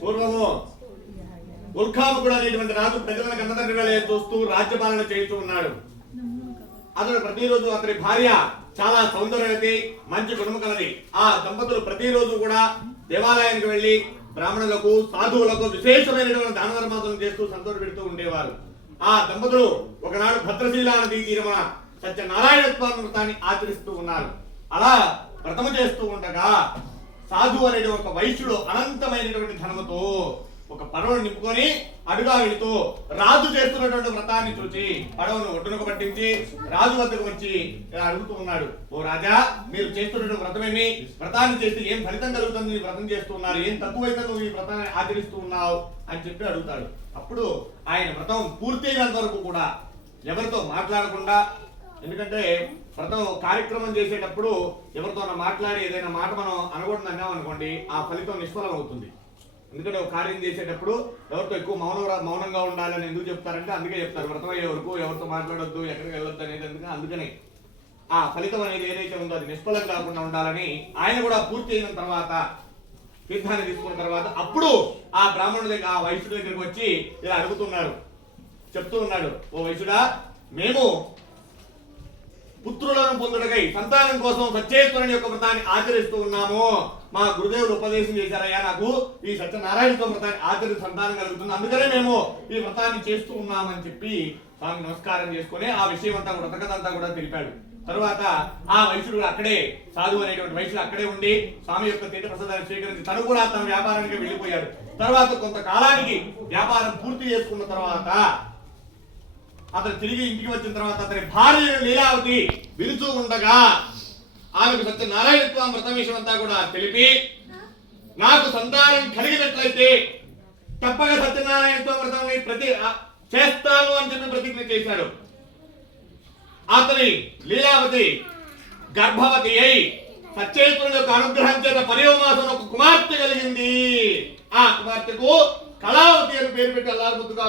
పూర్వము ఉల్కాముకుడు అనేటువంటి రాజు ప్రజలను కన్నతండ్రిగా చూస్తూ రాజ్యపాలన చేస్తూ ఉన్నాడు. అతడు ప్రతిరోజు అతని భార్య చాలా సౌందర్యవతి, మంచి గుణము కలది. ఆ దంపతులు ప్రతిరోజు కూడా దేవాలయానికి వెళ్లి బ్రాహ్మణులకు సాధువులకు విశేషమైనటువంటి దాన ధర్మాలను చేస్తూ సంతోష పెడుతూ ఉండేవారు. ఆ దంపతులు ఒకనాడు భద్రశీల నదీ తీరమున సత్యనారాయణ స్వామి వ్రతాన్ని ఆచరిస్తూ ఉన్నారు. అలా వ్రతము చేస్తూ ఉండగా సాధువు అనేది ఒక వైశ్యుడు అనంతమైనటువంటి ధనముతో ఒక పడవను నింపుకొని అడుగా వెళుతూ రాజు చేస్తున్నటువంటి వ్రతాన్ని చూసి పడవను ఒడ్డునకు పట్టించి రాజు వద్దకు వచ్చి అడుగుతూ ఉన్నాడు, ఓ రాజా, మీరు చేస్తున్నటువంటి వ్రతమేమి? వ్రతాన్ని చేస్తే ఏం ఫలితం కలుగుతుంది? ఈ వ్రతం చేస్తున్నారు, ఏం తక్కువైతే నువ్వు ఈ వ్రతాన్ని ఆచరిస్తూ ఉన్నావు అని చెప్పి అడుగుతాడు. అప్పుడు ఆయన వ్రతం పూర్తయినంత వరకు కూడా ఎవరితో మాట్లాడకుండా, ఎందుకంటే వ్రతం కార్యక్రమం చేసేటప్పుడు ఎవరితో మాట్లాడి ఏదైనా మాట మనం అనకూడదు అన్నాం అనుకోండి, ఆ ఫలితం నిష్ఫలం అవుతుంది. ఎందుకంటే ఒక కార్యం చేసేటప్పుడు ఎవరితో ఎక్కువ మౌనంగా ఉండాలని ఎందుకు చెప్తారంటే అందుకే చెప్తారు, వ్రతం అయ్యే వరకు ఎవరితో మాట్లాడొద్దు, ఎక్కడికి వెళ్ళొద్దు అనేది అందుకని ఆ ఫలితం అనేది ఏదైతే ఉందో అది నిష్ఫలం కాకుండా ఉండాలని ఆయన కూడా పూర్తి అయిన తర్వాత తీర్థాన్ని తీసుకున్న తర్వాత అప్పుడు ఆ బ్రాహ్మణుడి దగ్గర ఆ వైశ్యుడి దగ్గరికి వచ్చి ఇలా అడుగుతున్నాడు, చెప్తూ ఉన్నాడు, ఓ వైశ్యుడా, మేము పుత్రులను పొందుటకై సంతానం కోసం సత్యేశ్వరుని యొక్క వ్రతాన్ని ఆచరిస్తూ ఉన్నాము. మా గురుదేవుడు ఉపదేశం చేశారయ్యా, నాకు ఈ సత్యనారాయణ వ్రతాన్ని ఆచరించి సంతానం కలుగుతుంది, అందుకనే మేము ఈ వ్రతాన్ని చేస్తూ ఉన్నామని చెప్పి స్వామి నమస్కారం చేసుకుని ఆ విషయం అంతా వ్రత కథ అంతా కూడా తెలిపాడు. తర్వాత ఆ వైశ్యుడు అక్కడే, సాధువు అనేటువంటి వైశ్యుడు అక్కడే ఉండి స్వామి యొక్క తీర్థ ప్రసాదాన్ని స్వీకరించి తను కూడా తన వ్యాపారానికి వెళ్ళిపోయాడు. తర్వాత కొంతకాలానికి వ్యాపారం పూర్తి చేసుకున్న తర్వాత అతను తిరిగి ఇంటికి వచ్చిన తర్వాత అతని భార్య లీలావతి విరుచూ ఉండగా ఆమెకు సత్యనారాయణ స్వామి వ్రత విషయం అంతా కూడా తెలిపి, నాకు సంతానం కలిగినట్లయితే తప్పక సత్యనారాయణ స్వామి వ్రతం చేస్తాను అని చెప్పి ప్రతిజ్ఞ చేశాడు. అతని లీలావతి గర్భవతి అయి సత్యేశ్వరుని యొక్క అనుగ్రహం చేత పరివమాసం ఒక కుమార్తె కలిగింది. ఆ కుమార్తెకు కళావతి అని పేరు పెట్టి అల్లారు ముద్దుగా